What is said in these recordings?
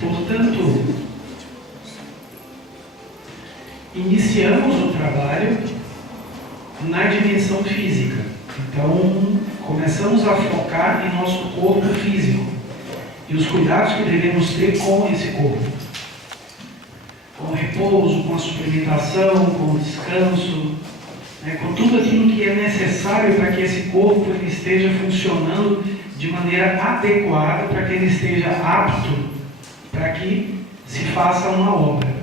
Portanto, iniciamos o trabalho na dimensão física. Então, começamos a focar em nosso corpo físico e os cuidados que devemos ter com esse corpo. Com o repouso, com a suplementação, com o descanso, com tudo aquilo que é necessário para que esse corpo ele esteja funcionando de maneira adequada, para que ele esteja apto para que se faça uma obra.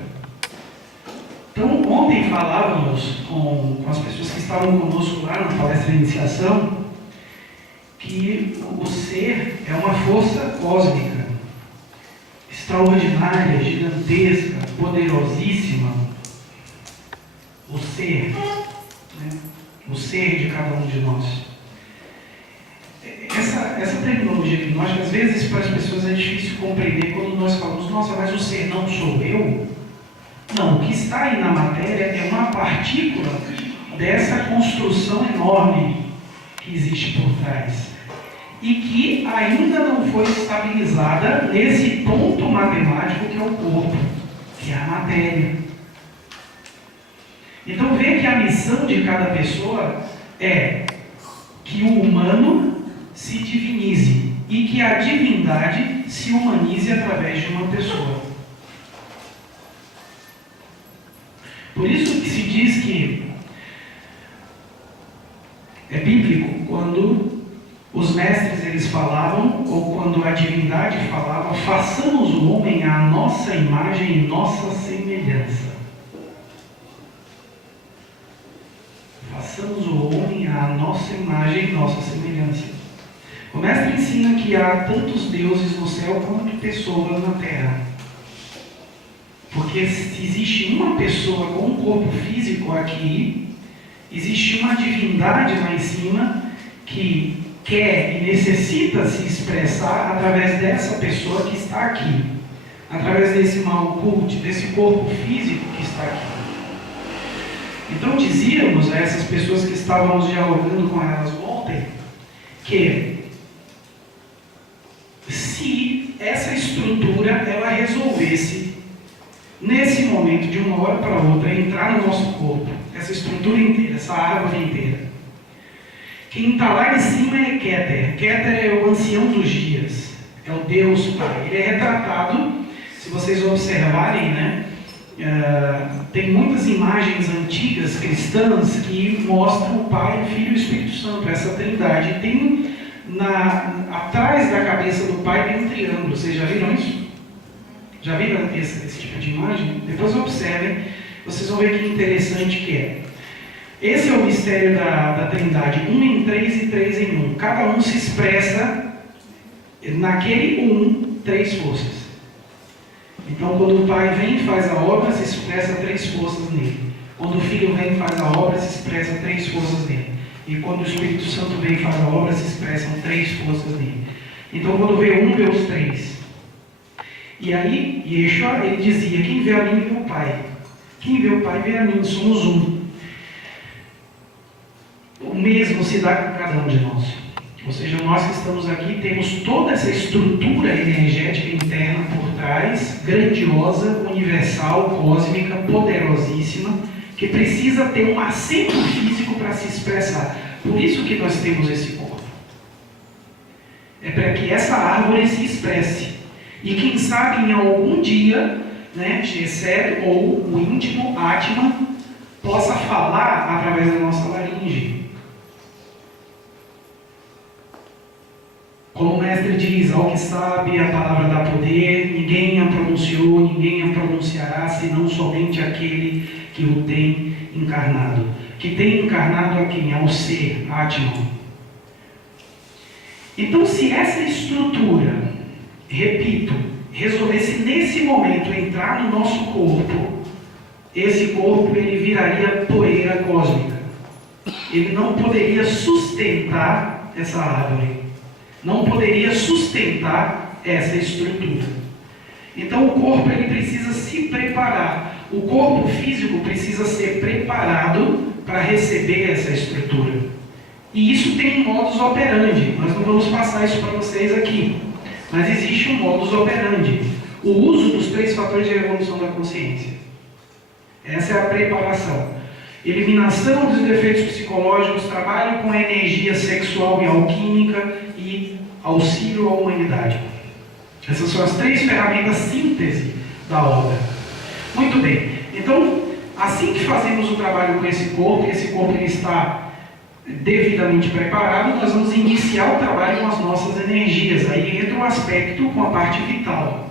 Então, ontem falávamos com as pessoas que estavam conosco lá na palestra de iniciação, que o ser é uma força cósmica, extraordinária, gigantesca, poderosíssima. O ser, o ser de cada um de nós. Essa terminologia gnóstica, às vezes, para as pessoas é difícil compreender quando nós falamos, nossa, mas o ser não sou eu? Não, o que está aí na matéria é uma partícula dessa construção enorme que existe por trás e que ainda não foi estabilizada nesse ponto matemático que é o corpo, que é a matéria. Então vê que a missão de cada pessoa é que o humano se divinize e que a divindade se humanize através de uma pessoa. Por isso que se diz que é bíblico quando os mestres eles falavam, ou quando a divindade falava, façamos o homem à nossa imagem e nossa semelhança. Façamos o homem à nossa imagem e nossa semelhança. O mestre ensina que há tantos deuses no céu quanto pessoas na terra. Porque se existe uma pessoa com um corpo físico aqui, existe uma divindade lá em cima que quer e necessita se expressar através dessa pessoa que está aqui, através desse Malkuth, desse corpo físico que está aqui. Então dizíamos a essas pessoas que estávamos dialogando com elas ontem, que se essa estrutura ela resolvesse nesse momento, de uma hora para outra, entrar no nosso corpo, essa estrutura inteira, essa árvore inteira. Quem está lá em cima é Keter. Keter é o ancião dos dias, é o Deus Pai. Ele é retratado, se vocês observarem, tem muitas imagens antigas cristãs que mostram o Pai, o Filho e o Espírito Santo, essa trindade. Tem atrás da cabeça do Pai tem um triângulo, vocês já viram isso? Já viram esse tipo de imagem? Depois observem, vocês vão ver que interessante que é. Esse é o mistério da Trindade, 1 em 3 e 3 em 1. Cada um se expressa naquele 1, 3 forças. Então, quando o Pai vem e faz a obra, se expressa 3 forças nele. Quando o Filho vem e faz a obra, se expressa 3 forças nele. E quando o Espírito Santo vem e faz a obra, se expressam 3 forças nele. Então, quando vê um, vê os 3. E aí, Yeshua, ele dizia, quem vê a mim, vê o Pai. Quem vê o Pai, vê a mim, somos um. O mesmo se dá com cada um de nós. Ou seja, nós que estamos aqui, temos toda essa estrutura energética interna por trás, grandiosa, universal, cósmica, poderosíssima, que precisa ter um assento físico para se expressar. Por isso que nós temos esse corpo. É para que essa árvore se expresse. E quem sabe em algum dia, Gesed ou o íntimo, Atma, possa falar através da nossa laringe. Como o mestre diz, ao que sabe a palavra dá poder, ninguém a pronunciou, ninguém a pronunciará, senão somente aquele que o tem encarnado. Que tem encarnado a quem? Ao ser, Atma. Então, se essa estrutura, repito, resolvesse nesse momento entrar no nosso corpo, esse corpo ele viraria poeira cósmica. Ele não poderia sustentar essa árvore. Não poderia sustentar essa estrutura. Então o corpo ele precisa se preparar. O corpo físico precisa ser preparado para receber essa estrutura. E isso tem um modus operandi. Nós não vamos passar isso para vocês aqui. Mas existe um modus operandi. o uso dos 3 fatores de evolução da consciência. Essa é a preparação. Eliminação dos defeitos psicológicos, trabalho com a energia sexual e alquímica e auxílio à humanidade. Essas são as 3 ferramentas síntese da obra. Muito bem. Então, assim que fazemos o trabalho com esse corpo ele está devidamente preparado, nós vamos iniciar o trabalho com as nossas energias. Aí entra o aspecto com a parte vital.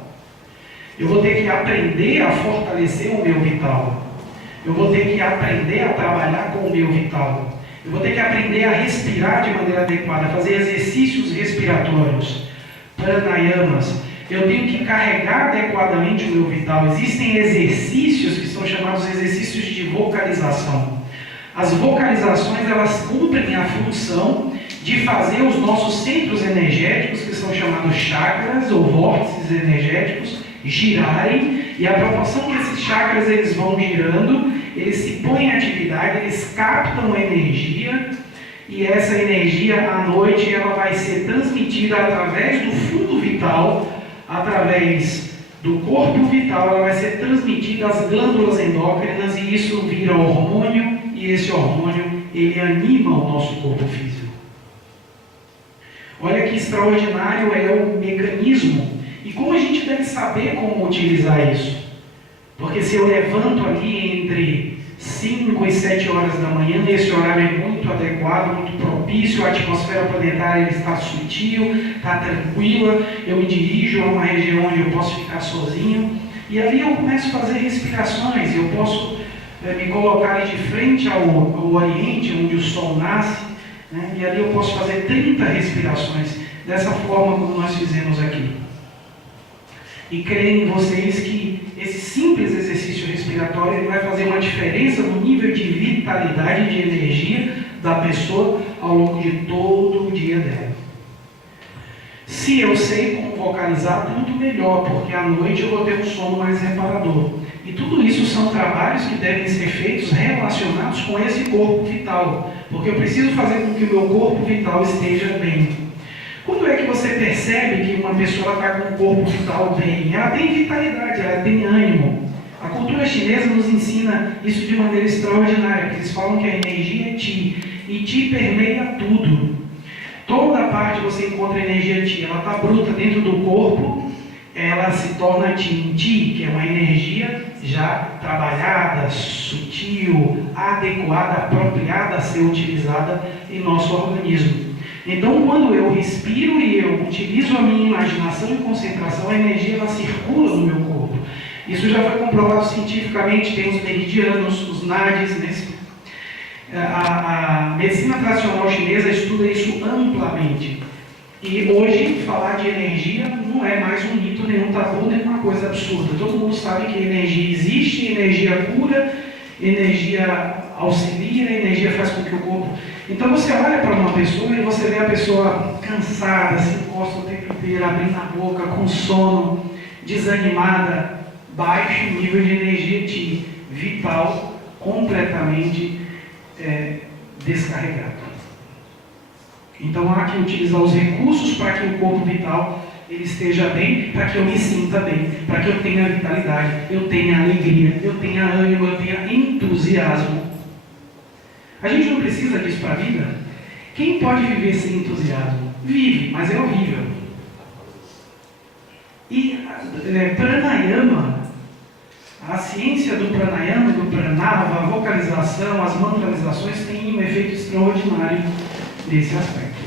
Eu vou ter que aprender a fortalecer o meu vital. Eu vou ter que aprender a trabalhar com o meu vital. Eu vou ter que aprender a respirar de maneira adequada, fazer exercícios respiratórios, pranayamas. Eu tenho que carregar adequadamente o meu vital. Existem exercícios que são chamados exercícios de vocalização. As vocalizações, elas cumprem a função de fazer os nossos centros energéticos, que são chamados chakras ou vórtices energéticos, girarem, e à proporção que esses chakras eles vão girando, eles se põem em atividade, eles captam energia, e essa energia à noite ela vai ser transmitida através do fundo vital, através do corpo vital, ela vai ser transmitida às glândulas endócrinas, e isso vira hormônio, e esse hormônio ele anima o nosso corpo físico. Olha que extraordinário é o mecanismo. E como a gente deve saber como utilizar isso? Porque se eu levanto ali entre 5 e 7 horas da manhã, esse horário é muito adequado, muito propício, a atmosfera planetária está sutil, está tranquila, eu me dirijo a uma região onde eu posso ficar sozinho, e ali eu começo a fazer respirações, eu posso me colocar ali de frente ao oriente, onde o sol nasce, né? E ali eu posso fazer 30 respirações, dessa forma como nós fizemos aqui. E creio em vocês que esse simples exercício respiratório ele vai fazer uma diferença no nível de vitalidade, de energia da pessoa ao longo de todo o dia dela. Se eu sei como vocalizar, tanto melhor, porque à noite eu vou ter um sono mais reparador. E tudo isso são trabalhos que devem ser feitos relacionados com esse corpo vital, porque eu preciso fazer com que o meu corpo vital esteja bem. Quando é que você percebe que uma pessoa está com o corpo vital bem? Ela tem vitalidade, ela tem ânimo. A cultura chinesa nos ensina isso de maneira extraordinária, porque eles falam que a energia é Qi, e Qi permeia tudo. Toda parte você encontra energia Qi, ela está bruta dentro do corpo, ela se torna Qi, que é uma energia já trabalhada, sutil, adequada, apropriada a ser utilizada em nosso organismo. Então, quando eu respiro e eu utilizo a minha imaginação e concentração, a energia ela circula no meu corpo. Isso já foi comprovado cientificamente, tem os meridianos, os nadis, né? A medicina tradicional chinesa estuda isso amplamente. E hoje, falar de energia não é mais um mito, nenhum tabu, nem uma coisa absurda. Todo mundo sabe que energia existe, energia cura, energia auxilia, energia faz com que o corpo... Então você olha para uma pessoa e você vê a pessoa cansada, se encosta o tempo inteiro, abrindo a boca, com sono, desanimada, baixo nível de energia vital, completamente descarregado. Então há que utilizar os recursos para que o corpo vital ele esteja bem, para que eu me sinta bem, para que eu tenha vitalidade, eu tenha alegria, eu tenha ânimo, eu tenha entusiasmo. A gente não precisa disso para a vida. Quem pode viver sem entusiasmo? Vive, mas é horrível. E pranayama, a ciência do pranayama, do pranava, a vocalização, as mantralizações têm um efeito extraordinário nesse aspecto.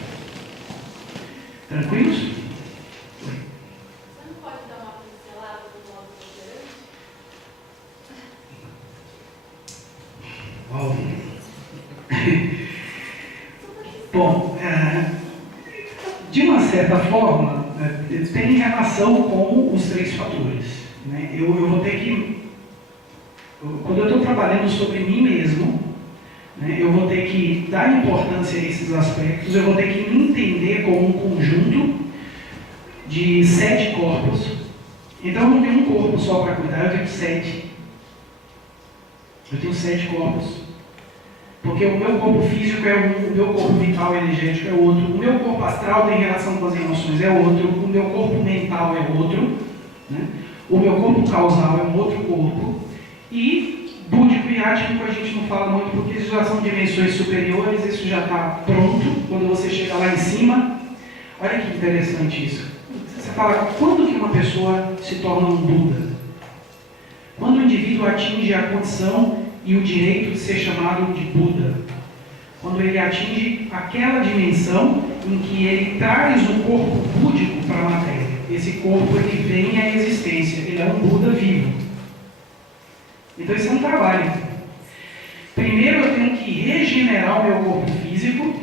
Tranquilos? Você não pode dar uma pincelada do modo operante? Uau. Bom, de uma certa forma, tem relação com os 3 fatores. Né? Eu vou ter que, quando eu estou trabalhando sobre mim mesmo, né, eu vou ter que dar importância a esses aspectos, eu vou ter que me entender como um conjunto de 7 corpos. Então eu não tenho um corpo só para cuidar, eu tenho 7. Eu tenho 7 corpos. Porque o meu corpo físico é um, o meu corpo vital e energético é outro, o meu corpo astral tem relação com as emoções é outro, o meu corpo mental é outro, né? O meu corpo causal é um outro corpo, e búdico e átmico a gente não fala muito porque já são dimensões superiores, isso já está pronto quando você chega lá em cima. Olha que interessante isso. Você fala, quando que uma pessoa se torna um Buda? Quando o indivíduo atinge a condição e o direito de ser chamado de Buda. Quando ele atinge aquela dimensão em que ele traz o corpo búdico para a matéria. Esse corpo ele vem à existência, ele é um Buda vivo. Então isso é um trabalho. Primeiro eu tenho que regenerar o meu corpo físico.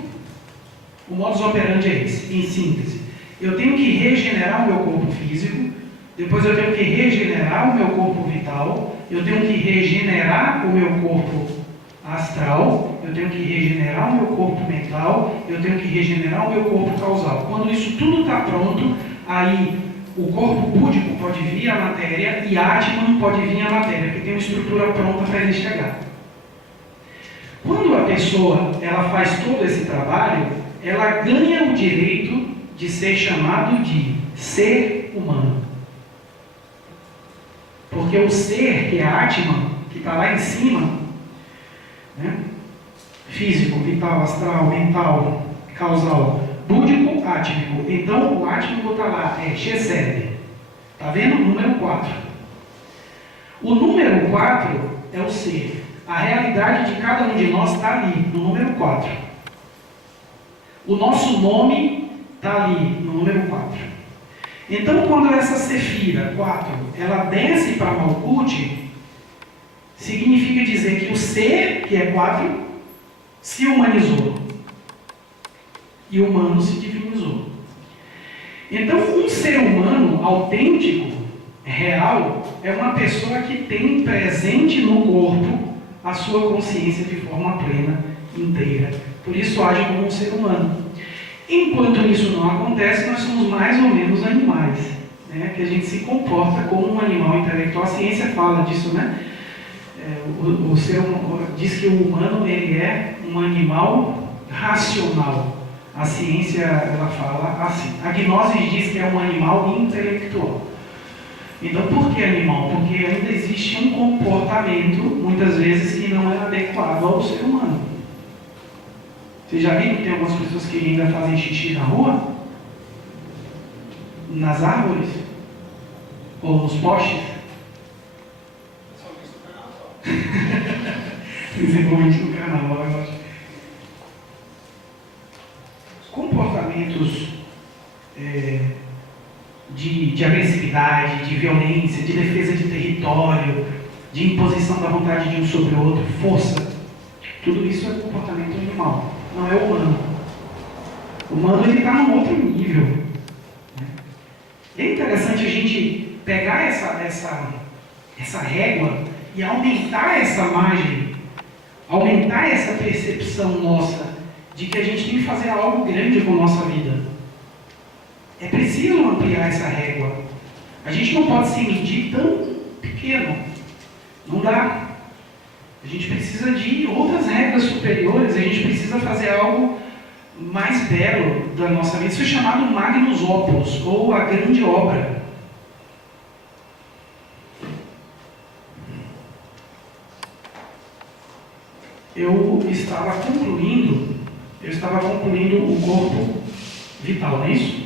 O modus operandi é esse, em síntese. Eu tenho que regenerar o meu corpo físico, depois eu tenho que regenerar o meu corpo vital, eu tenho que regenerar o meu corpo astral, eu tenho que regenerar o meu corpo mental, eu tenho que regenerar o meu corpo causal. Quando isso tudo está pronto, aí o corpo búdico pode vir à matéria e Atman pode vir à matéria, porque tem uma estrutura pronta para ele chegar. Quando a pessoa ela faz todo esse trabalho, ela ganha o direito de ser chamado de ser humano. Porque o ser, que é Atman, que está lá em cima, né? Físico, vital, astral, mental, causal, búdico, átmico. Então o átmico está lá, é Chesed. Está vendo? Número 4. O número 4 é o ser. A realidade de cada um de nós está ali, no número 4. O nosso nome está ali, no número 4. Então, quando essa Sefira 4, ela desce para Malkuth, significa dizer que o ser, que é 4, se humanizou. E o humano se divinizou. Então, um ser humano autêntico, real, é uma pessoa que tem presente no corpo a sua consciência de forma plena, inteira. Por isso age como um ser humano. Enquanto isso não acontece, nós somos mais ou menos animais, né? Que a gente se comporta como um animal intelectual. A ciência fala disso, né? O ser humano diz que o humano ele é um animal racional. A ciência ela fala assim. A Gnosis diz que é um animal intelectual. Então, por que animal? Porque ainda existe um comportamento, muitas vezes, que não é adequado ao ser humano. Vocês já viram que tem algumas pessoas que ainda fazem xixi na rua? Nas árvores? Ou nos postes? Principalmente no carnaval, eu acho. Comportamentos de agressividade, de violência, de defesa de território, de imposição da vontade de um sobre o outro, força, tudo isso é comportamento animal, não é humano. O humano ele está num outro nível, né? É interessante a gente pegar essa régua e aumentar essa margem, aumentar essa percepção nossa de que a gente tem que fazer algo grande com a nossa vida. É preciso ampliar essa régua. A gente não pode se medir tão pequeno. Não dá. A gente precisa de outras regras superiores. A gente precisa fazer algo mais belo da nossa vida. Isso é chamado Magnus Opus, ou a grande obra. Eu estava concluindo o corpo vital, não é isso?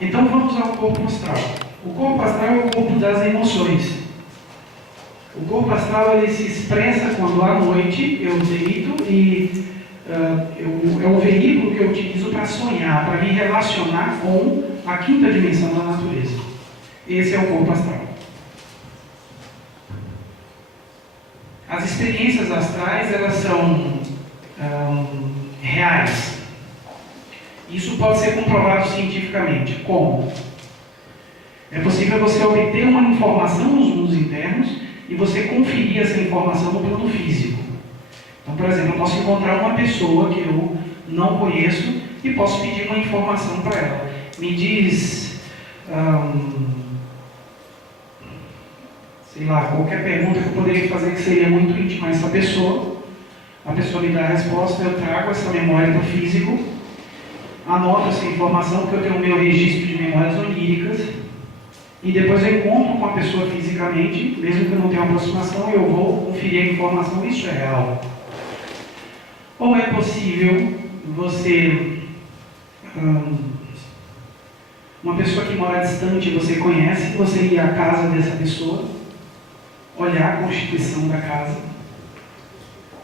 Então vamos ao corpo astral. O corpo astral é o corpo das emoções. O corpo astral ele se expressa quando à noite eu deito e é o veículo que eu utilizo para sonhar, para me relacionar com a quinta dimensão da natureza. Esse é o corpo astral. As experiências astrais elas são reais. Isso pode ser comprovado cientificamente. Como? É possível você obter uma informação nos mundos internos e você conferir essa informação no plano físico. Então, por exemplo, eu posso encontrar uma pessoa que eu não conheço e posso pedir uma informação para ela. Me diz, sei lá, qualquer pergunta que eu poderia fazer que seria muito íntima a essa pessoa. A pessoa me dá a resposta, eu trago essa memória para o físico, anoto essa informação, porque eu tenho o meu registro de memórias oníricas, e depois eu encontro com a pessoa fisicamente, mesmo que eu não tenha aproximação, eu vou conferir a informação, isso é real. Ou é possível você, uma pessoa que mora distante, você conhece, você ir à casa dessa pessoa, olhar a constituição da casa,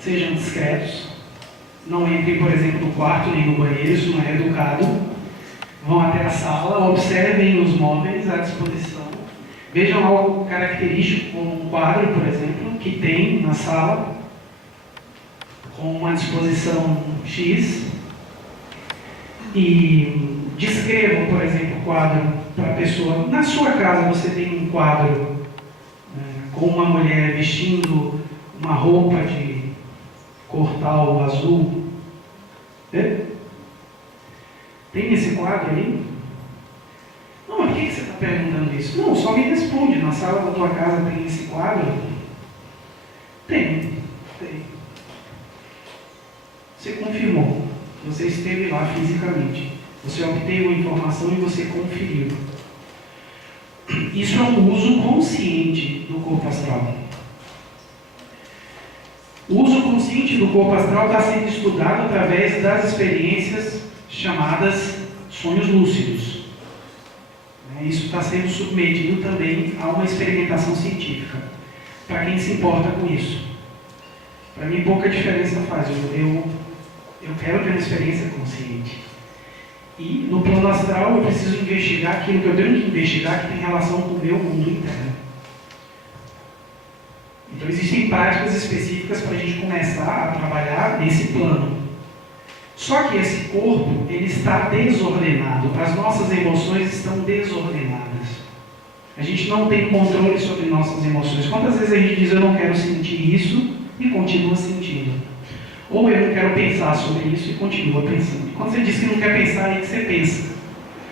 sejam discretos, não entrem, por exemplo, no quarto nem no banheiro, isso não é educado, vão até a sala, observem os móveis à disposição, vejam algo característico, como um quadro, por exemplo, que tem na sala, com uma disposição X, e descrevam, por exemplo, o quadro para a pessoa. Na sua casa você tem um quadro com uma mulher vestindo uma roupa de cor tal, azul. Tem esse quadro aí? Não, mas por que você está perguntando isso? Não, só me responde. Na sala da tua casa tem esse quadro? Tem. Você confirmou. Você esteve lá fisicamente. Você obteve uma informação e você conferiu. Isso é um uso consciente do corpo astral. O uso consciente do corpo astral está sendo estudado através das experiências chamadas sonhos lúcidos. Isso está sendo submetido também a uma experimentação científica, para quem se importa com isso. Para mim, pouca diferença faz. Eu quero ter uma experiência consciente. E no plano astral eu preciso investigar aquilo que eu tenho que investigar que tem relação com o meu mundo interno. Então existem práticas específicas para a gente começar a trabalhar nesse plano. Só que esse corpo, ele está desordenado. As nossas emoções estão desordenadas. A gente não tem controle sobre nossas emoções. Quantas vezes a gente diz, eu não quero sentir isso, e continua sentindo? Ou eu não quero pensar sobre isso e continua pensando. Quando você diz que não quer pensar, é aí que você pensa.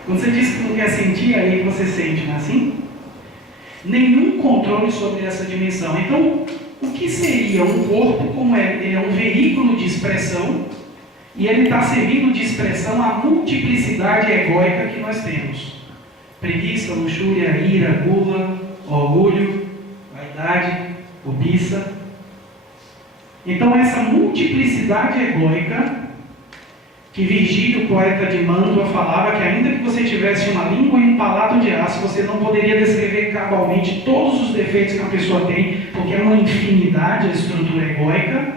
Quando você diz que não quer sentir, é aí que você sente, não é assim? Nenhum controle sobre essa dimensão. Então, o que seria um corpo como é? Ele é um veículo de expressão e ele está servindo de expressão à multiplicidade egóica que nós temos. Preguiça, luxúria, ira, gula, orgulho, vaidade, cobiça. Então, essa multiplicidade egóica, que Virgílio, poeta de Mântua, falava que ainda que você tivesse uma língua e um palato de aço, você não poderia descrever cabalmente todos os defeitos que a pessoa tem, porque é uma infinidade a estrutura egóica,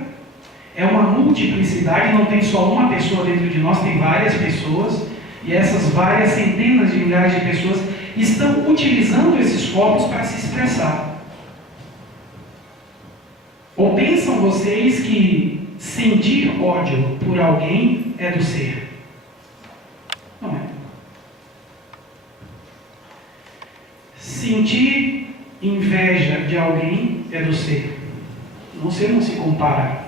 é uma multiplicidade, não tem só uma pessoa dentro de nós, tem várias pessoas, e essas várias centenas de milhares de pessoas estão utilizando esses corpos para se expressar. Ou pensam vocês que sentir ódio por alguém é do ser? Não é. Sentir inveja de alguém é do ser. Você não se compara.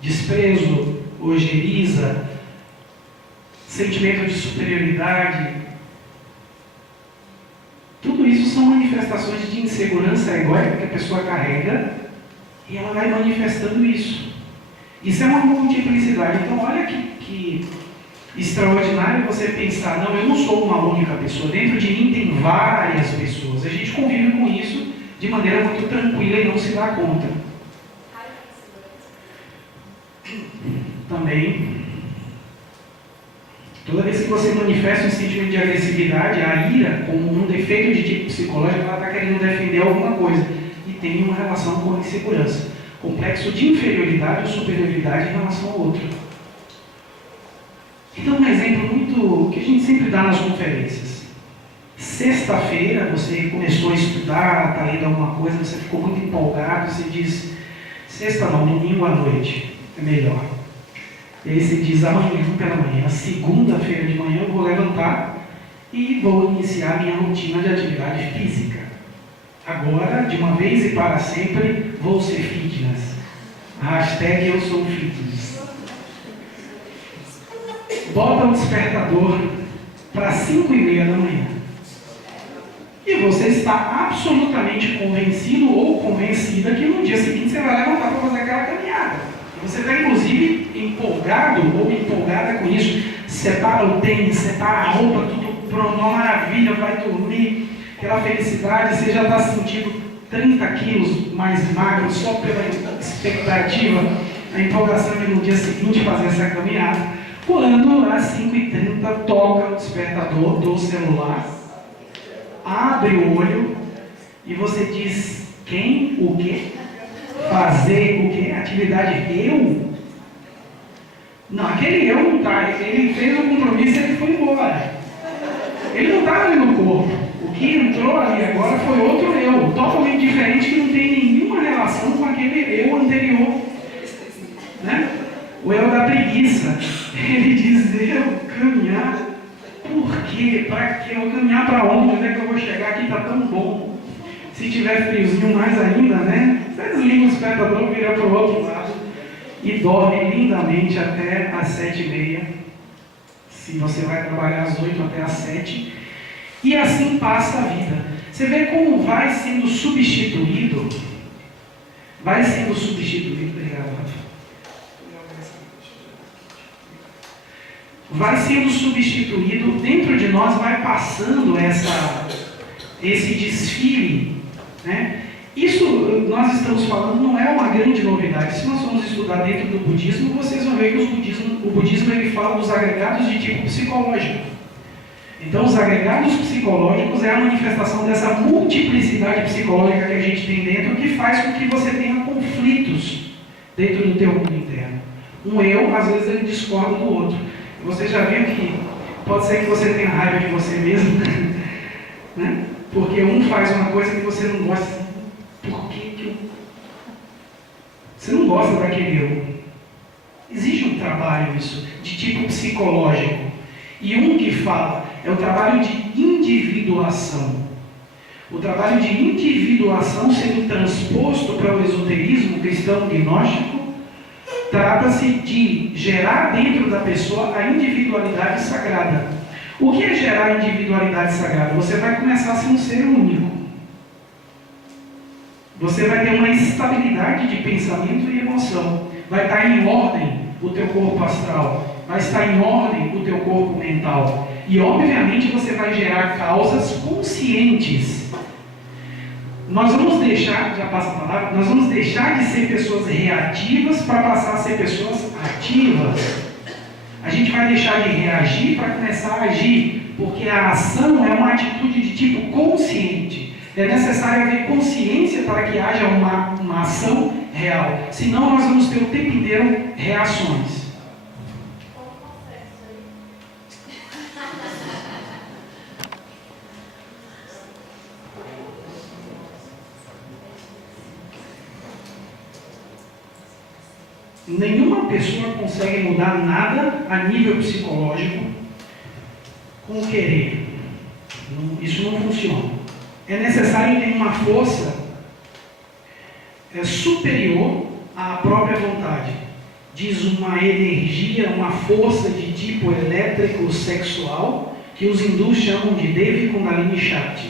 Desprezo, ojeriza, sentimento de superioridade, tudo isso são manifestações de insegurança egóica que a pessoa carrega e ela vai manifestando isso. Isso é uma multiplicidade. Então, olha que extraordinário você pensar, não, eu não sou uma única pessoa, dentro de mim tem várias pessoas. A gente convive com isso de maneira muito tranquila e não se dá conta. Também, toda vez que você manifesta um sentimento de agressividade, a ira, como um defeito de tipo psicológico, ela está querendo defender alguma coisa e tem uma relação com a insegurança. Complexo de inferioridade ou superioridade em relação ao outro. Então, um exemplo muito que a gente sempre dá nas conferências. Sexta-feira, você começou a estudar, está lendo alguma coisa, você ficou muito empolgado, você diz, sexta não, domingo à noite, é melhor. E aí você diz, amanhã pela manhã, segunda-feira de manhã eu vou levantar e vou iniciar minha rotina de atividade física. Agora, de uma vez e para sempre, vou ser fitness. Hashtag eu sou fitness. Bota o despertador para 5:30 da manhã. E você está absolutamente convencido ou convencida que no dia seguinte você vai levantar para fazer aquela caminhada. Você está, inclusive, empolgado ou empolgada com isso. Separa o tênis, separa a roupa, tudo pronto, uma maravilha, vai dormir, aquela felicidade, você já está sentindo 30 quilos mais magro só pela expectativa, a empolgação de no dia seguinte fazer essa caminhada. Quando às 5h30 toca o despertador do celular, abre o olho e você diz: quem? O quê? Fazer o quê? Atividade eu? Não, aquele eu não está. Ele fez o compromisso e ele foi embora. Ele não está ali no corpo. O que entrou ali agora foi outro eu, totalmente diferente, que não tem nenhuma relação com aquele eu anterior. Né? O eu da preguiça. Ele diz: eu caminhar. Por quê? Para quê? Eu caminhar para onde? Onde é que eu vou chegar? Aqui está tão bom. Se tiver friozinho mais ainda, né? Você desliga o despertador, vira para o outro lado e dorme lindamente até às 7h30. Se você vai trabalhar às 8 até às 7. E assim passa a vida. Você vê como vai sendo substituído. Vai sendo substituído. Obrigado, Rafa. Vai sendo substituído, dentro de nós vai passando esse desfile, né? Isso nós estamos falando não é uma grande novidade. Se nós formos estudar dentro do budismo, vocês vão ver que o budismo ele fala dos agregados de tipo psicológico. Então, os agregados psicológicos é a manifestação dessa multiplicidade psicológica que a gente tem dentro, que faz com que você tenha conflitos dentro do teu mundo interno. Um eu, às vezes, ele discorda do outro. Você já viu que pode ser que você tenha raiva de você mesmo, né? Porque um faz uma coisa que você não gosta. Por que você não gosta daquele eu? Existe um trabalho isso, de tipo psicológico. E um que fala é o trabalho de individuação. O trabalho de individuação sendo transposto para o esoterismo cristão gnóstico, trata-se de gerar dentro da pessoa a individualidade sagrada. O que é gerar a individualidade sagrada? Você vai começar a ser um ser único. Você vai ter uma estabilidade de pensamento e emoção. Vai estar em ordem o teu corpo astral. Vai estar em ordem o teu corpo mental. E obviamente você vai gerar causas conscientes. Nós vamos deixar, já passa a palavra, nós vamos deixar de ser pessoas reativas para passar a ser pessoas ativas. A gente vai deixar de reagir para começar a agir, porque a ação é uma atitude de tipo consciente. É necessário haver consciência para que haja uma ação real. Senão nós vamos ter o tempo inteiro reações. Nenhuma pessoa consegue mudar nada a nível psicológico com o querer. Isso não funciona. É necessário ter uma força superior à própria vontade. Diz uma energia, uma força de tipo elétrico sexual, que os hindus chamam de Devi Kundalini Shakti.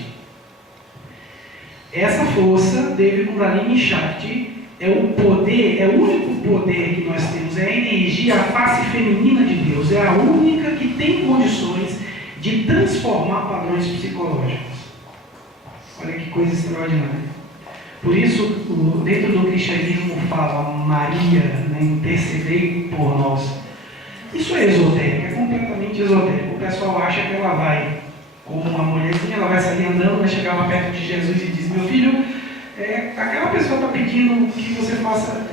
Essa força, Devi Kundalini Shakti, é o poder, é o único poder que nós temos, é a energia, a face feminina de Deus, é a única que tem condições de transformar padrões psicológicos. Olha que coisa extraordinária. Por isso, dentro do cristianismo fala Maria, né, intercedei por nós. Isso é esotérico, é completamente esotérico. O pessoal acha que ela vai, como uma mulherzinha, ela vai sair andando, vai chegar lá perto de Jesus e diz: meu filho, aquela pessoa está pedindo que você faça.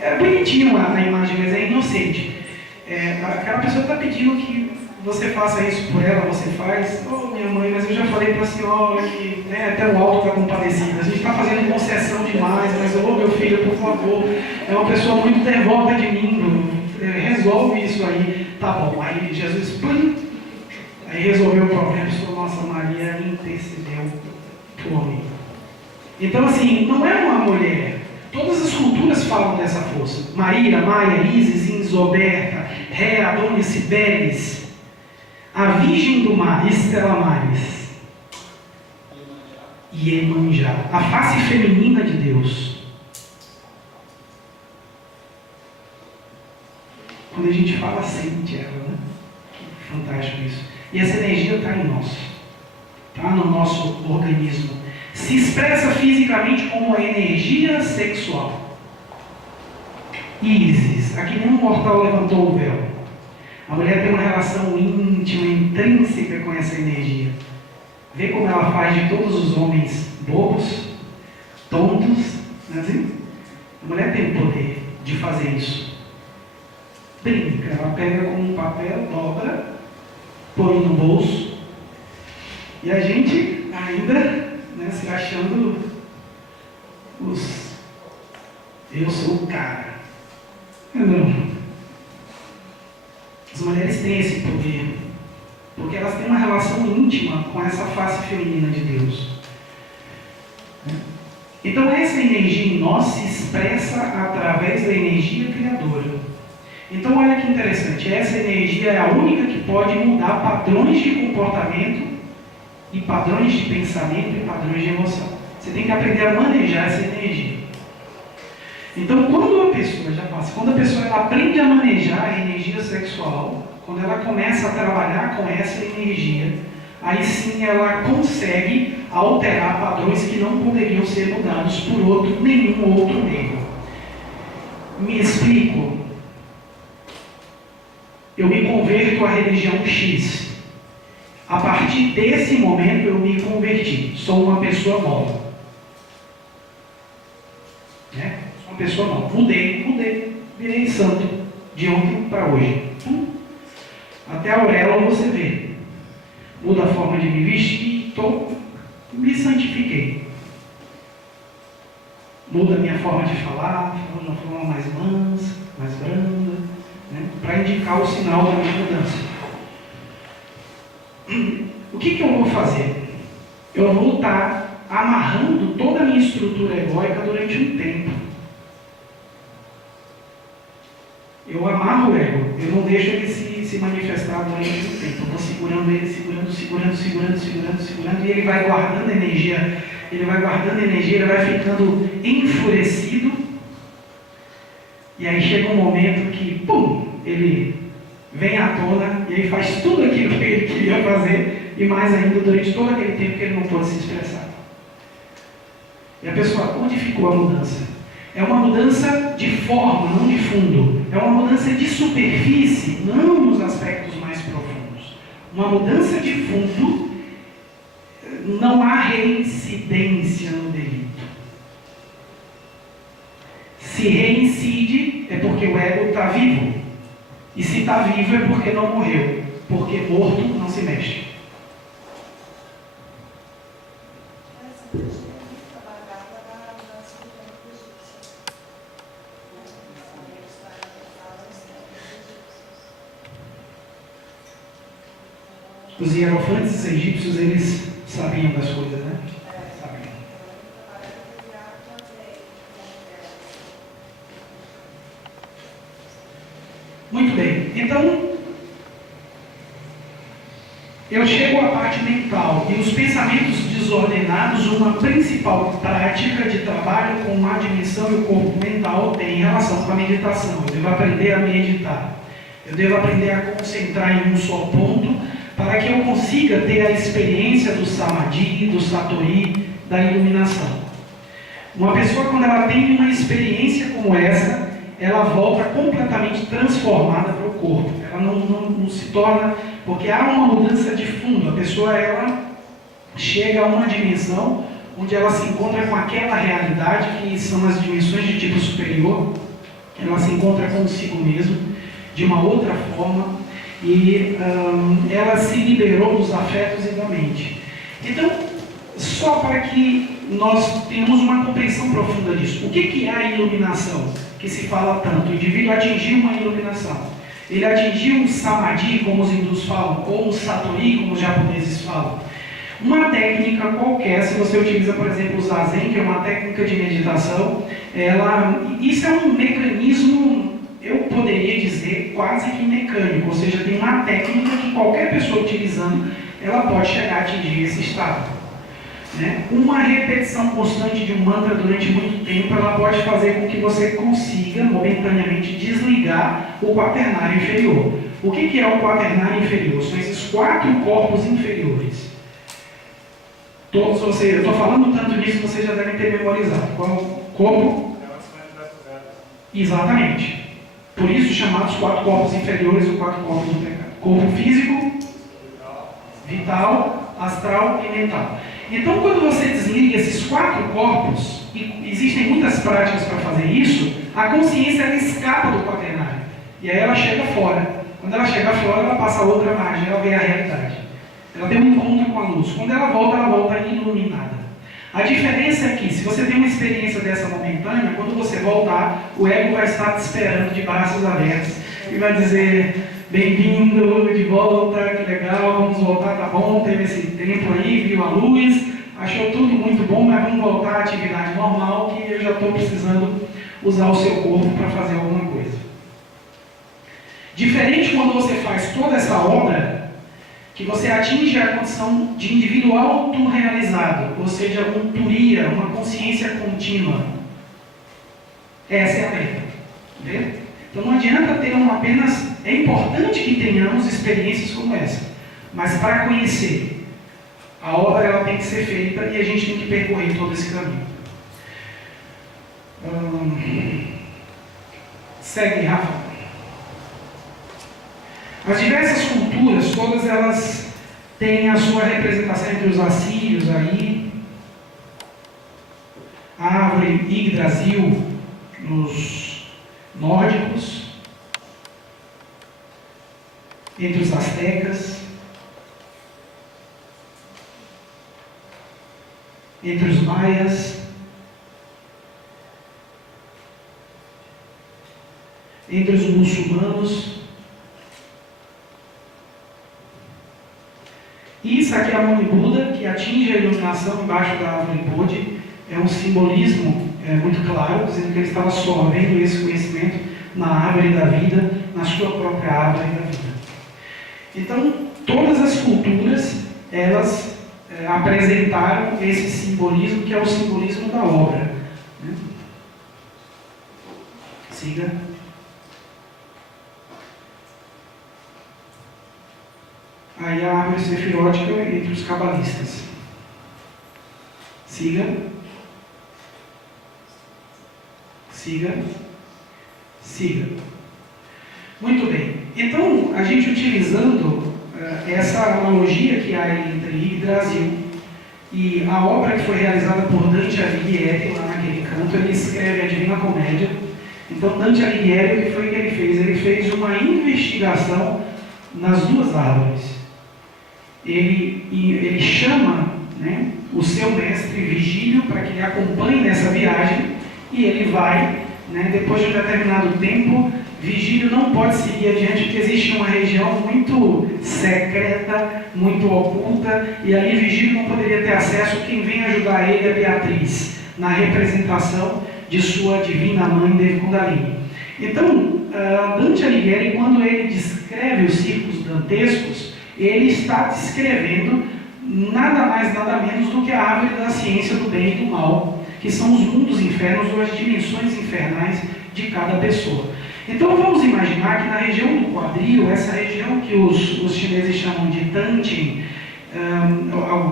É bonitinho a imagem, mas é inocente. Aquela pessoa está pedindo que você faça isso por ela, você faz. Oh, minha mãe, mas eu já falei para a senhora que até o alto está compadecido. A gente está fazendo concessão demais, mas meu filho, por favor, é uma pessoa muito devota de mim, resolve isso aí. Tá bom. Aí Jesus, plim, aí resolveu o problema. A pessoa, nossa, Maria intercedeu por mim. Então, assim, não é uma mulher. Todas as culturas falam dessa força. Maria, Maia, Isis, Inzoberta, Ré, Adonis, Cibeles, a Virgem do Mar, Estela Maris, Iemanjá, a face feminina de Deus. Quando a gente fala, sente ela, né? Fantástico isso. E essa energia está em nós, está no nosso organismo. Se expressa fisicamente como a energia sexual. Ísis, aqui nenhum mortal levantou o véu. A mulher tem uma relação íntima, intrínseca com essa energia. Vê como ela faz de todos os homens bobos, tontos, não é assim? A mulher tem o poder de fazer isso. Brinca, ela pega com um papel, dobra, põe no bolso, e a gente ainda, né, se achando eu sou o cara. Não. As mulheres têm esse poder, porque elas têm uma relação íntima com essa face feminina de Deus. Então essa energia em nós se expressa através da energia criadora. Então olha que interessante, essa energia é a única que pode mudar padrões de comportamento e padrões de pensamento e padrões de emoção. Você tem que aprender a manejar essa energia. Então quando a pessoa ela aprende a manejar a energia sexual, quando ela começa a trabalhar com essa energia, aí sim ela consegue alterar padrões que não poderiam ser mudados por nenhum outro meio. Me explico. Eu me converto à religião X. A partir desse momento eu me converti. Sou uma pessoa nova. Sou uma pessoa nova. Mudei. Virei santo. De ontem para hoje. Até a auréola você vê. Muda a forma de me vestir. Me santifiquei. Muda a minha forma de falar. De uma forma mais mansa, mais branda. Para indicar o sinal da minha mudança. O que eu vou fazer? Eu vou estar amarrando toda a minha estrutura egóica durante um tempo. Eu amarro o ego, eu não deixo ele se manifestar durante um tempo. Eu vou segurando ele, segurando, e ele vai guardando energia, ele vai ficando enfurecido. E aí chega um momento que, ele vem à tona e ele faz tudo aquilo que ele queria fazer e mais ainda durante todo aquele tempo que ele não pôde se expressar. E a pessoa, onde ficou a mudança? É uma mudança de forma, não de fundo. É uma mudança de superfície, não nos aspectos mais profundos. Uma mudança de fundo, não há reincidência no delito. Se reincide, é porque o ego está vivo. E se está vivo, é porque não morreu. Porque morto não se mexe. Os hierofantes egípcios, eles sabiam das coisas, né? Sabiam. Muito bem. Então, eu chego à parte mental. E os pensamentos desordenados, uma principal prática de trabalho com a dimensão e o corpo mental tem relação com a meditação. Eu devo aprender a meditar. Eu devo aprender a concentrar em um só ponto, para que eu consiga ter a experiência do samadhi, do satori, da iluminação. Uma pessoa, quando ela tem uma experiência como essa, ela volta completamente transformada para o corpo. Ela não se torna, porque há uma mudança de fundo. A pessoa, ela chega a uma dimensão onde ela se encontra com aquela realidade que são as dimensões de tipo superior. Ela se encontra consigo mesmo, de uma outra forma, e ela se liberou dos afetos e da mente. Então, só para que nós tenhamos uma compreensão profunda disso. O que é a iluminação? Que se fala tanto. O indivíduo atingiu uma iluminação. Ele atingiu um samadhi, como os hindus falam, ou um satori, como os japoneses falam. Uma técnica qualquer, se você utiliza, por exemplo, o zazen, que é uma técnica de meditação, isso é um mecanismo, eu poderia dizer, quase que mecânico, ou seja, tem uma técnica que qualquer pessoa utilizando, ela pode chegar a atingir esse estado. Uma repetição constante de um mantra durante muito tempo, ela pode fazer com que você consiga, momentaneamente, desligar o quaternário inferior. O que é o quaternário inferior? São esses 4 corpos inferiores. Todos vocês, eu estou falando tanto nisso, vocês já devem ter memorizado. Qual corpo? Exatamente. Por isso chamados 4 corpos inferiores ou 4 corpos do pecado. Corpo físico, vital, astral e mental. Então, quando você desliga esses 4 corpos, e existem muitas práticas para fazer isso, a consciência ela escapa do quaternário. E aí ela chega fora. Quando ela chega fora, ela passa a outra margem, ela vê a realidade. Ela tem um encontro com a luz. Quando ela volta iluminada. A diferença é que, se você tem uma experiência dessa momentânea, quando você voltar, o ego vai estar te esperando de braços abertos e vai dizer: bem-vindo de volta, que legal, vamos voltar, tá bom, teve esse tempo aí, viu a luz, achou tudo muito bom, mas vamos voltar à atividade normal, que eu já estou precisando usar o seu corpo para fazer alguma coisa. Diferente quando você faz toda essa obra, que você atinge a condição de indivíduo autorrealizado, ou seja, uma turia, uma consciência contínua. Essa é a meta. Entendeu? Então não adianta ter apenas... É importante que tenhamos experiências como essa, mas para conhecer, a obra ela tem que ser feita e a gente tem que percorrer todo esse caminho. Segue, Rafa. As diversas culturas, todas elas têm a sua representação entre os assírios aí, a árvore Yggdrasil nos nórdicos, entre os astecas, entre os maias, entre os muçulmanos. Isso aqui é a Muni Buda, que atinge a iluminação embaixo da árvore Bodhi. É um simbolismo muito claro, dizendo que ele estava sorvendo esse conhecimento na árvore da vida, na sua própria árvore da vida. Então, todas as culturas, elas apresentaram esse simbolismo, que é o simbolismo da obra. Né? Siga. Aí a árvore sefirótica entre os cabalistas. Siga. Siga. Siga. Muito bem. Então, a gente utilizando essa analogia que há entre Yggdrasil e a obra que foi realizada por Dante Alighieri, lá naquele canto, ele escreve a Divina Comédia. Então, Dante Alighieri, o que foi que ele fez? Ele fez uma investigação nas 2 árvores. Ele chama, né, o seu mestre Vigílio para que ele acompanhe nessa viagem, e ele vai, né, depois de um determinado tempo. Vigílio não pode seguir adiante porque existe uma região muito secreta, muito oculta, e ali Vigílio não poderia ter acesso. Quem vem ajudar ele é Beatriz, na representação de sua divina mãe Devi Kundalini. Então, Dante Alighieri, quando ele descreve os círculos dantescos, ele está descrevendo nada mais, nada menos do que a árvore da ciência do bem e do mal, que são os mundos infernos ou as dimensões infernais de cada pessoa. Então vamos imaginar que na região do quadril, essa região que os chineses chamam de Tantin,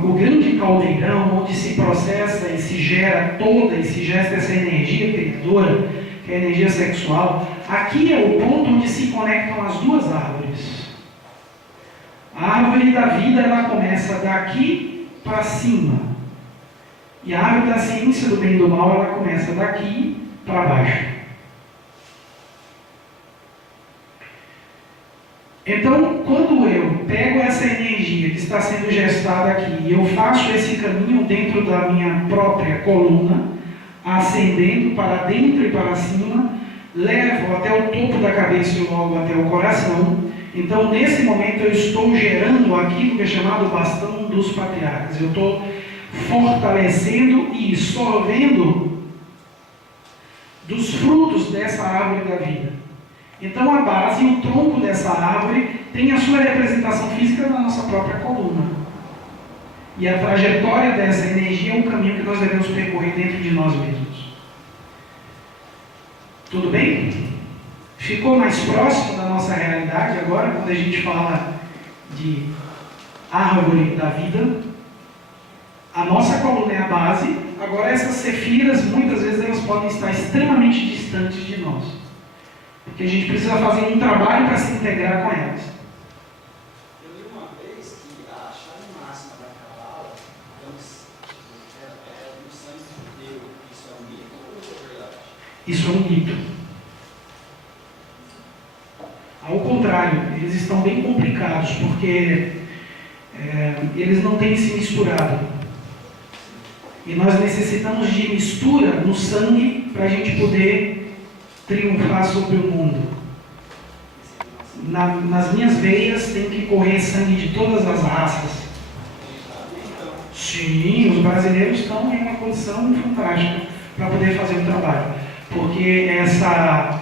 o grande caldeirão onde se processa e se gera e se gesta essa energia criadora, que é a energia sexual, aqui é o ponto onde se conectam as 2 árvores. A árvore da vida, ela começa daqui para cima. E a árvore da ciência do bem e do mal, ela começa daqui para baixo. Então, quando eu pego essa energia que está sendo gestada aqui e eu faço esse caminho dentro da minha própria coluna, ascendendo para dentro e para cima, levo até o topo da cabeça e logo até o coração. Então, nesse momento, eu estou gerando aquilo que é chamado bastão dos patriarcas. Eu estou fortalecendo e sorvendo dos frutos dessa árvore da vida. Então, a base e o tronco dessa árvore tem a sua representação física na nossa própria coluna. E a trajetória dessa energia é um caminho que nós devemos percorrer dentro de nós mesmos. Tudo bem? Ficou mais próximo da nossa realidade agora, quando a gente fala de árvore da vida. A nossa coluna é a base. Agora essas sefiras, muitas vezes, elas podem estar extremamente distantes de nós. Porque a gente precisa fazer um trabalho para se integrar com elas. Eu li uma vez que a chave máxima da cabala é no sangue judeu. Isso é um mito ou é verdade? Isso é um mito. Ao contrário, eles estão bem complicados, porque eles não têm se misturado. E nós necessitamos de mistura no sangue para a gente poder triunfar sobre o mundo. Nas minhas veias tem que correr sangue de todas as raças. Sim, os brasileiros estão em uma condição fantástica para poder fazer o trabalho. Porque essa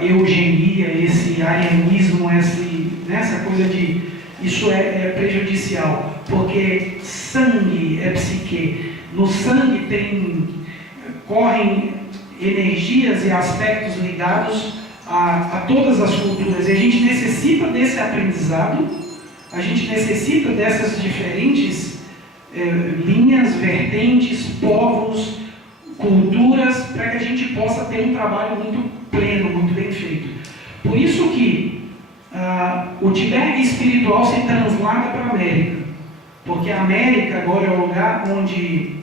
eugenia, esse arianismo, essa coisa de... Isso é prejudicial, porque sangue é psique. No sangue correm energias e aspectos ligados a todas as culturas. E a gente necessita desse aprendizado, a gente necessita dessas diferentes linhas, vertentes, povos, culturas, para que a gente possa ter um trabalho muito pleno, muito bem feito. Por isso que o Tibete espiritual se translada para a América, porque a América agora é o lugar onde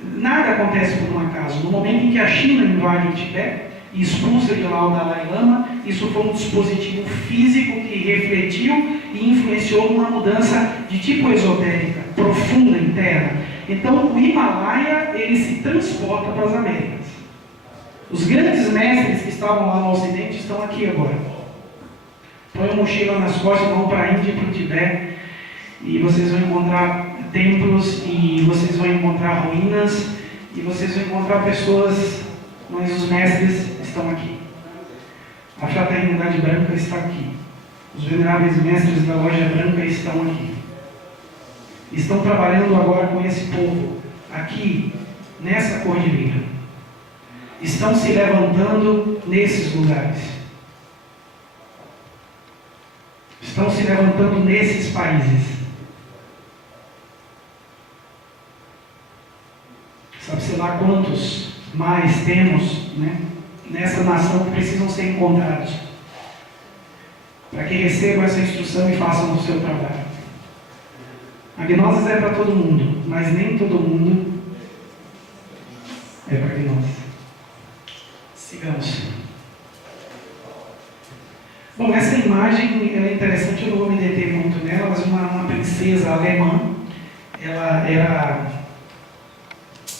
nada acontece por um acaso. No momento em que a China invade o Tibete e expulsa de lá o Dalai Lama, isso foi um dispositivo físico que refletiu e influenciou numa mudança de tipo esotérica, profunda, interna. Então o Himalaia, ele se transporta para as Américas. Os grandes mestres que estavam lá no Ocidente estão aqui agora. Põe a mochila nas costas, vão para a Índia e para o Tibete, e vocês vão encontrar templos, e vocês vão encontrar ruínas, e vocês vão encontrar pessoas, mas os mestres estão aqui. A Fraternidade Branca está aqui. Os veneráveis mestres da Loja Branca estão aqui. Estão trabalhando agora com esse povo, aqui, nessa cordilheira. Estão se levantando nesses lugares. Estão se levantando nesses países. Sabe-se lá quantos mais temos, né, nessa nação que precisam ser encontrados, para que recebam essa instrução e façam o seu trabalho. A gnose é para todo mundo, mas nem todo mundo é para gnose. Sigamos. Bom, essa imagem é interessante, eu não vou me deter muito nela, mas uma princesa alemã, ela era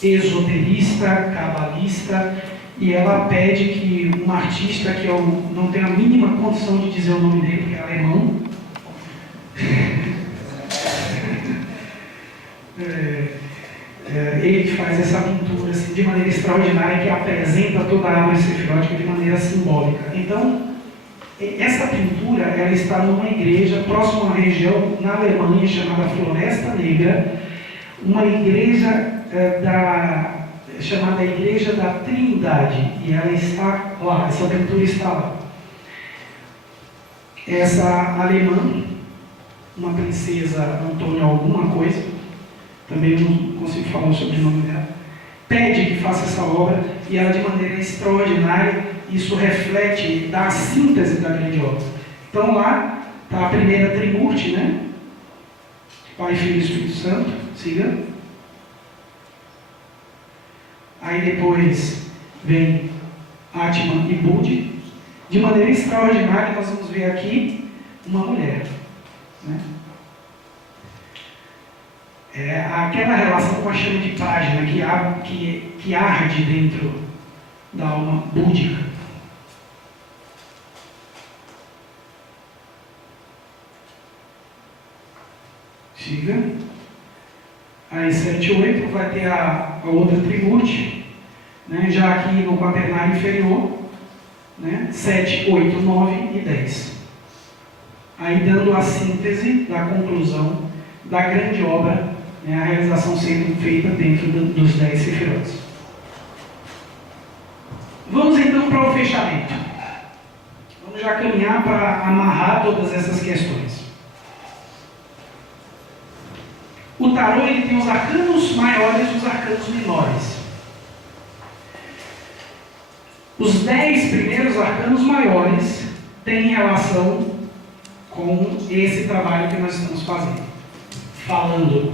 esoterista, cabalista, e ela pede que um artista, que eu não tenho a mínima condição de dizer o nome dele, porque é alemão, ele faz essa pintura assim, de maneira extraordinária, que apresenta toda a árvore sefirôtica de maneira simbólica. Então, essa pintura, ela está numa igreja próxima a uma região na Alemanha chamada Floresta Negra, uma igreja chamada Igreja da Trindade, e ela está lá, essa pintura está lá. Essa alemã, uma princesa Antônia alguma coisa, também não consigo falar o sobrenome dela, pede que faça essa obra, e ela, de maneira extraordinária, isso reflete da síntese da grande obra. Então lá está a primeira Trimurti, né? Pai, Filho e Espírito Santo, siga. Aí depois vem Atman e Budi. De maneira extraordinária, nós vamos ver aqui uma mulher, né? Aquela relação com a chama de página que arde dentro da alma búdica. Siga. Aí 7 e 8 vai ter a outra Trimurti, né? Já aqui no quaternário inferior, né? 7, 8, 9 e 10. Aí dando a síntese da conclusão da grande obra, né? A realização sendo feita dentro dos 10 sefirotes. Vamos então para o fechamento. Vamos já caminhar para amarrar todas essas questões. O tarô ele tem os arcanos maiores e os arcanos menores. Os 10 primeiros arcanos maiores têm relação com esse trabalho que nós estamos fazendo, falando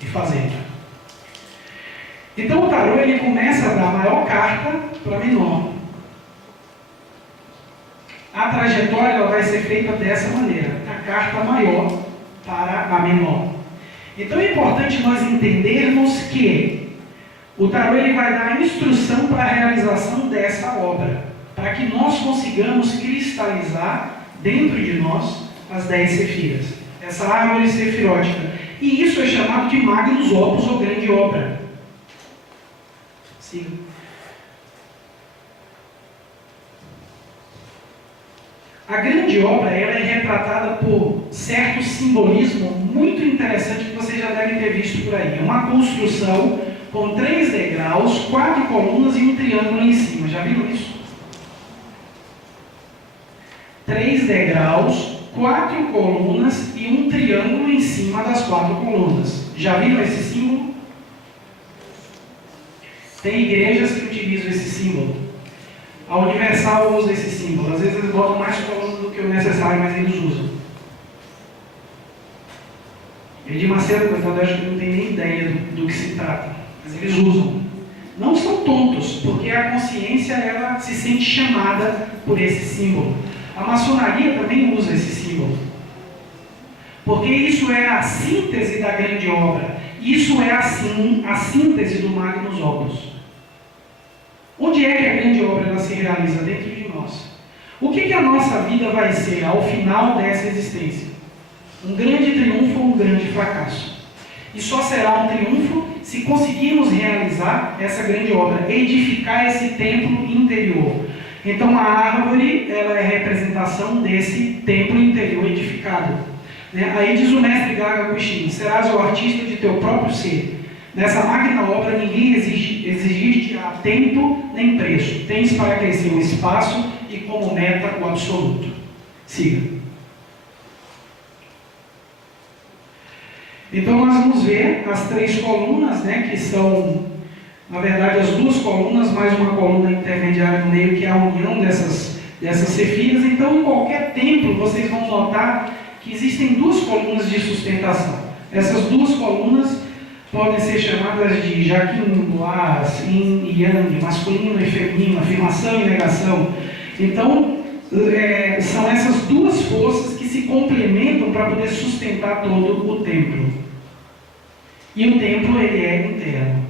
e fazendo. Então o tarô ele começa da maior carta para a menor. A trajetória ela vai ser feita dessa maneira, da carta maior para a menor. Então é importante nós entendermos que o tarô ele vai dar a instrução para a realização dessa obra, para que nós consigamos cristalizar dentro de nós as 10 sefiras, essa árvore sefirótica. E isso é chamado de Magnus Opus, ou grande obra. Siga. A grande obra ela é retratada por certo simbolismo muito interessante que vocês já devem ter visto por aí. É uma construção com 3 degraus, 4 colunas e um triângulo em cima. Já viram isso? 3 degraus, 4 colunas e um triângulo em cima das 4 colunas. Já viram esse símbolo? Tem igrejas que utilizam esse símbolo. A Universal usa esse símbolo. Às vezes eles botam mais colunas do que o necessário, mas eles usam. Edir Macedo, coitado, acho que não tem nem ideia do que se trata. Mas eles usam. Não são tontos, porque a consciência ela se sente chamada por esse símbolo. A maçonaria também usa esse símbolo. Porque isso é a síntese da grande obra. Isso é assim a síntese do Magnus Opus. Onde é que a grande obra ela se realiza? Dentro de nós. O que a nossa vida vai ser ao final dessa existência? Um grande triunfo ou um grande fracasso? E só será um triunfo se conseguirmos realizar essa grande obra, edificar esse templo interior. Então a árvore ela é a representação desse templo interior edificado. Aí diz o mestre Gaga Agostinho: serás o artista de teu próprio ser. Nessa magna obra ninguém exige a tempo nem preço. Tens para crescer o espaço e como meta o absoluto. Siga. Então nós vamos ver as 3 colunas, que são, na verdade, as 2 colunas, mais uma coluna intermediária no meio, que é a união dessas sefiras. Então, em qualquer templo, vocês vão notar que existem 2 colunas de sustentação. Essas 2 colunas podem ser chamadas de Jacquin, Boaz, Yin e Yang, masculino e feminino, afirmação e negação. Então, são essas 2 forças que se complementam para poder sustentar todo o templo. E o templo, ele é interno.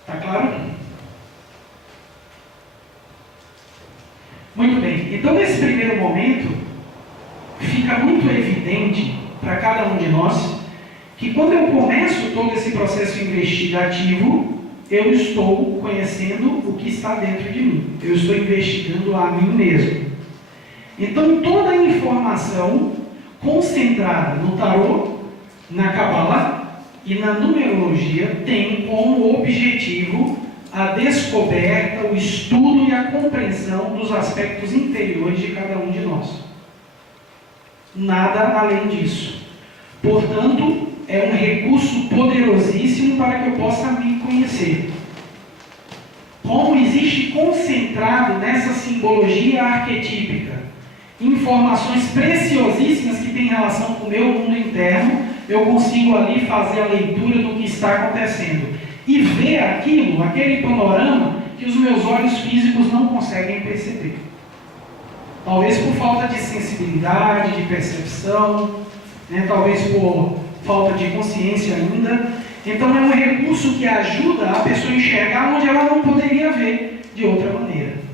Está claro? Muito bem. Então, nesse primeiro momento, fica muito evidente para cada um de nós que quando eu começo todo esse processo investigativo, eu estou conhecendo o que está dentro de mim. Eu estou investigando a mim mesmo. Então, toda a informação concentrada no tarô, na Kabbalah e na numerologia tem como objetivo a descoberta, o estudo e a compreensão dos aspectos interiores de cada um de nós. Nada além disso. Portanto, é um recurso poderosíssimo para que eu possa me conhecer. Como existe concentrado nessa simbologia arquetípica informações preciosíssimas que têm relação com o meu mundo interno, eu consigo ali fazer a leitura do que está acontecendo e ver aquilo, aquele panorama que os meus olhos físicos não conseguem perceber. Talvez por falta de sensibilidade, de percepção, talvez por falta de consciência ainda. Então é um recurso que ajuda a pessoa a enxergar onde ela não poderia ver de outra maneira.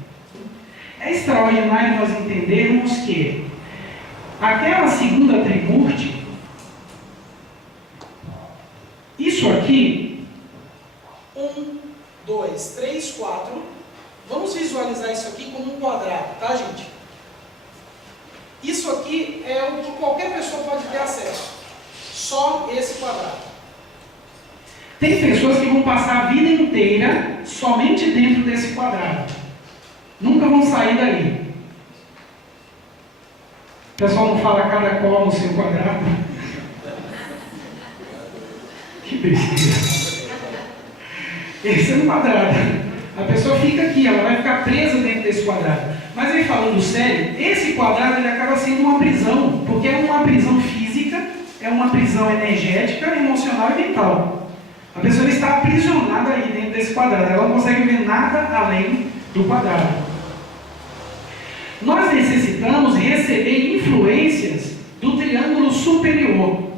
É extraordinário nós entendermos que aquela segunda trimurti, isso aqui, 1, 2, 3, 4, vamos visualizar isso aqui como um quadrado, tá, gente? Isso aqui é o que qualquer pessoa pode ter acesso, só esse quadrado. Tem pessoas que vão passar a vida inteira somente dentro desse quadrado. Nunca vão sair dali. pessoal não fala cada qual no seu quadrado? Que besteira. Esse é um quadrado. A pessoa fica aqui, ela vai ficar presa dentro desse quadrado. Mas aí falando sério, esse quadrado ele acaba sendo uma prisão, porque é uma prisão física, é uma prisão energética, emocional e mental. A pessoa está aprisionada aí dentro desse quadrado, ela não consegue ver nada além do quadrado. Nós necessitamos receber influências do triângulo superior.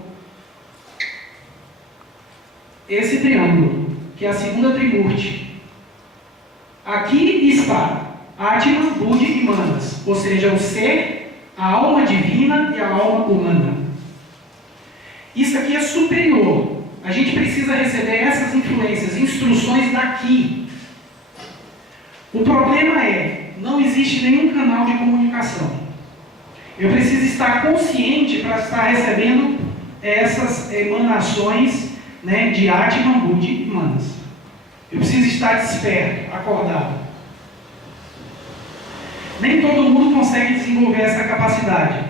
Esse triângulo, que é a segunda trimurti. Aqui está Atman, Buddha e Manas, ou seja, o ser, a alma divina e a alma humana. Isso aqui é superior. A gente precisa receber essas influências, instruções daqui. O problema é, não existe nenhum canal de comunicação. Eu preciso estar consciente para estar recebendo essas emanações, né, de Atman, Buddha e Manas. Eu preciso estar desperto, acordado. Nem todo mundo consegue desenvolver essa capacidade.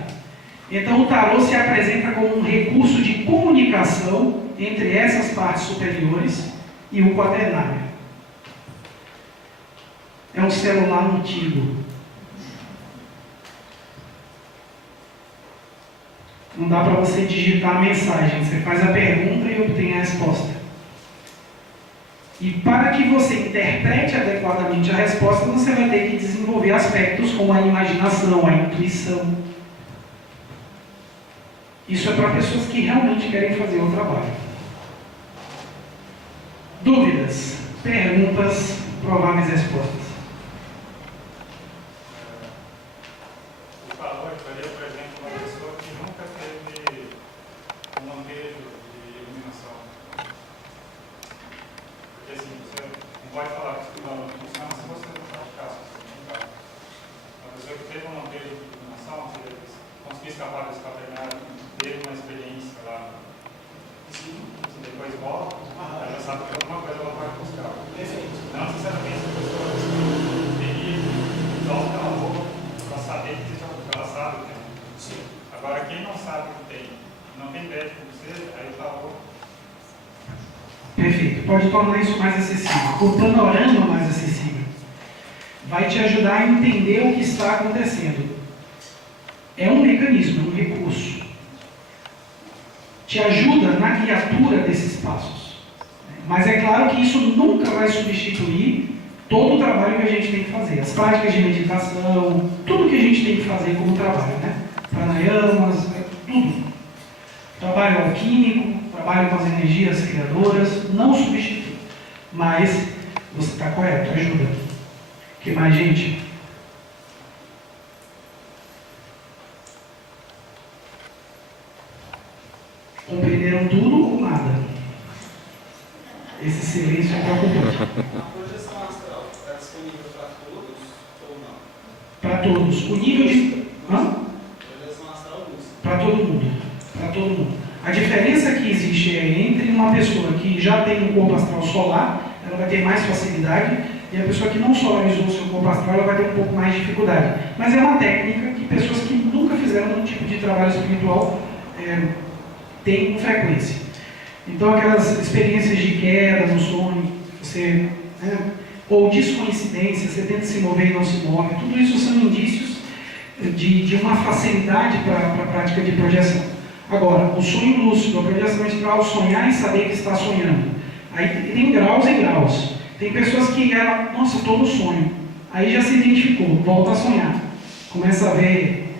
Então o tarô se apresenta como um recurso de comunicação entre essas partes superiores e o quaternário. É um celular antigo. Não dá para você digitar a mensagem, você faz a pergunta e obtém a resposta. E para que você interprete adequadamente a resposta, você vai ter que desenvolver aspectos como a imaginação, a intuição. Isso é para pessoas que realmente querem fazer o trabalho. Dúvidas, perguntas, prováveis respostas. O valor varia, por exemplo, uma pessoa que nunca teve um lampejo de iluminação. Porque assim, você não pode falar que isso não funciona se você não praticar, se você não praticar. Uma pessoa que teve um lampejo de iluminação, se ele conseguir escapar desse quaternário, teve uma experiência lá, se depois volta, ela já sabe que alguma coisa ela vai buscar. Não necessariamente a pessoa teria igual que ela roupa para saber que ela sabe que tem. Sim. Agora, quem não sabe que tem, não tem ideia de como seja, aí está louco. Perfeito. Pode tornar isso mais acessível. O panorama mais acessível vai te ajudar a entender o que está acontecendo. É um mecanismo, é um recurso. Te ajuda na guiatura desses passos. Mas é claro que isso nunca vai substituir todo o trabalho que a gente tem que fazer. As práticas de meditação, tudo que a gente tem que fazer como trabalho, né? Pranayamas, tudo. Trabalho alquímico, trabalho com as energias criadoras, não substitui. Mas você está correto, ajuda. O que mais, gente? Compreenderam tudo ou nada? Esse silêncio é preocupante. A projeção astral está disponível para todos ou não? Para todos. O nível de... Projeção astral luz. Para todo mundo. Para todo mundo. A diferença que existe é entre uma pessoa que já tem um corpo astral solar, ela vai ter mais facilidade, e a pessoa que não solarizou o seu corpo astral, ela vai ter um pouco mais de dificuldade. Mas é uma técnica que pessoas que nunca fizeram nenhum tipo de trabalho espiritual têm com frequência. Então aquelas experiências de queda no sonho, você, ou descoincidência, você tenta se mover e não se move, tudo isso são indícios de uma facilidade para a prática de projeção. Agora, o sonho lúcido, a projeção astral, sonhar e saber que está sonhando. Aí tem graus e graus. Tem pessoas que nossa, estou no sonho. Aí já se identificou, volta a sonhar. Começa a ver,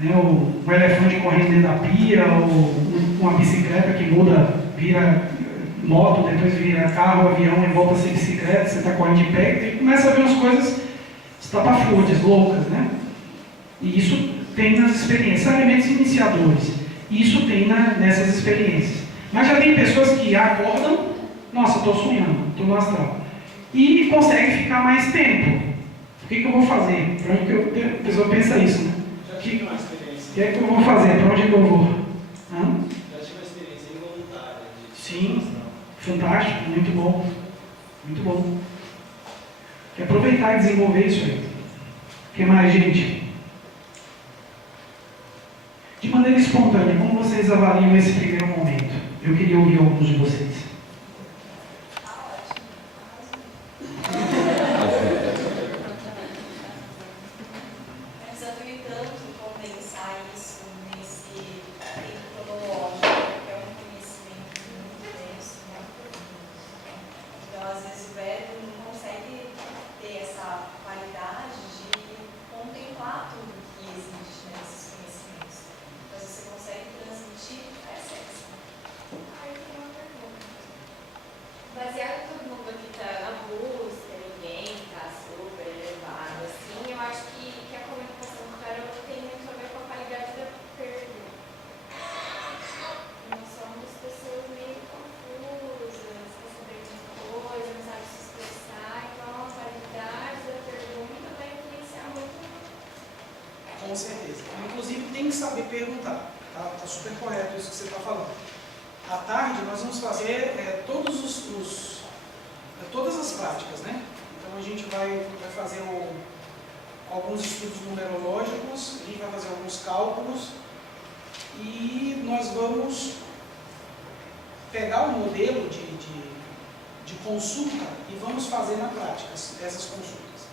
né, o elefante correndo dentro da pia, ou uma bicicleta que muda, vira moto, depois vira carro, avião e volta a ser bicicleta, você está correndo de pé, e começa a ver umas coisas estapafúrdias, loucas, né? E isso tem nas experiências, elementos iniciadores. Isso tem nessas experiências. Mas já tem pessoas que acordam, nossa, estou sonhando, estou no astral. E conseguem ficar mais tempo. O que eu vou fazer? Para onde que a pessoa pensa isso, né? Já tive uma experiência. O que é que eu vou fazer? Para onde que eu vou? Já tive uma experiência involuntária. Sim, fantástico, muito bom. Muito bom. Tem que aproveitar e desenvolver isso aí. O que mais, gente? De maneira espontânea, como vocês avaliam esse primeiro momento? Eu queria ouvir alguns de vocês. Tá ótimo. Mas eu fui tanto condensar isso nesse tempo cronológico, que é um conhecimento muito denso, muito profundo. Então, às vezes, o verbo não consegue ter essa qualidade de contemplar tudo que existe nesses conhecimentos. Mas você consegue transmitir a essência. Aí tem uma pergunta. Baseado em todo mundo aqui tá na busca, ninguém tá super elevado, assim, eu acho que a comunicação do tarot tem muito a ver com a qualidade da pergunta. Nós somos pessoas meio confusas, quer saber de uma coisa, não sabe se expressar, então a qualidade da pergunta vai influenciar muito. Com certeza. Inclusive, tem que saber perguntar. Tá super correto isso que você está falando. À tarde, nós vamos fazer todas as práticas, né? Então, a gente vai fazer alguns estudos numerológicos, a gente vai fazer alguns cálculos e nós vamos pegar o modelo de consulta e vamos fazer na prática essas consultas.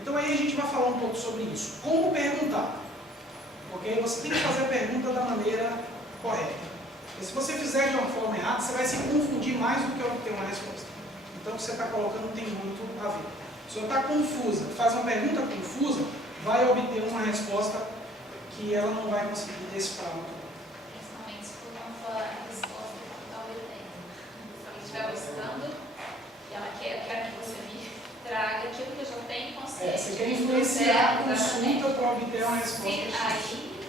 Então, aí a gente vai falar um pouco sobre isso. Como perguntar? Porque você tem que fazer a pergunta da maneira correta. Porque se você fizer de uma forma errada, você vai se confundir mais do que obter uma resposta. Então, o que você está colocando tem muito a ver. Se você está confusa, faz uma pergunta confusa, vai obter uma resposta que ela não vai conseguir decifrar muito bem. Principalmente se for uma resposta que talvez tenha. Se alguém estiver buscando e ela quer que você me traga aquilo que eu já tenho consciência. Você quer influenciar a consulta para obter uma resposta. Aí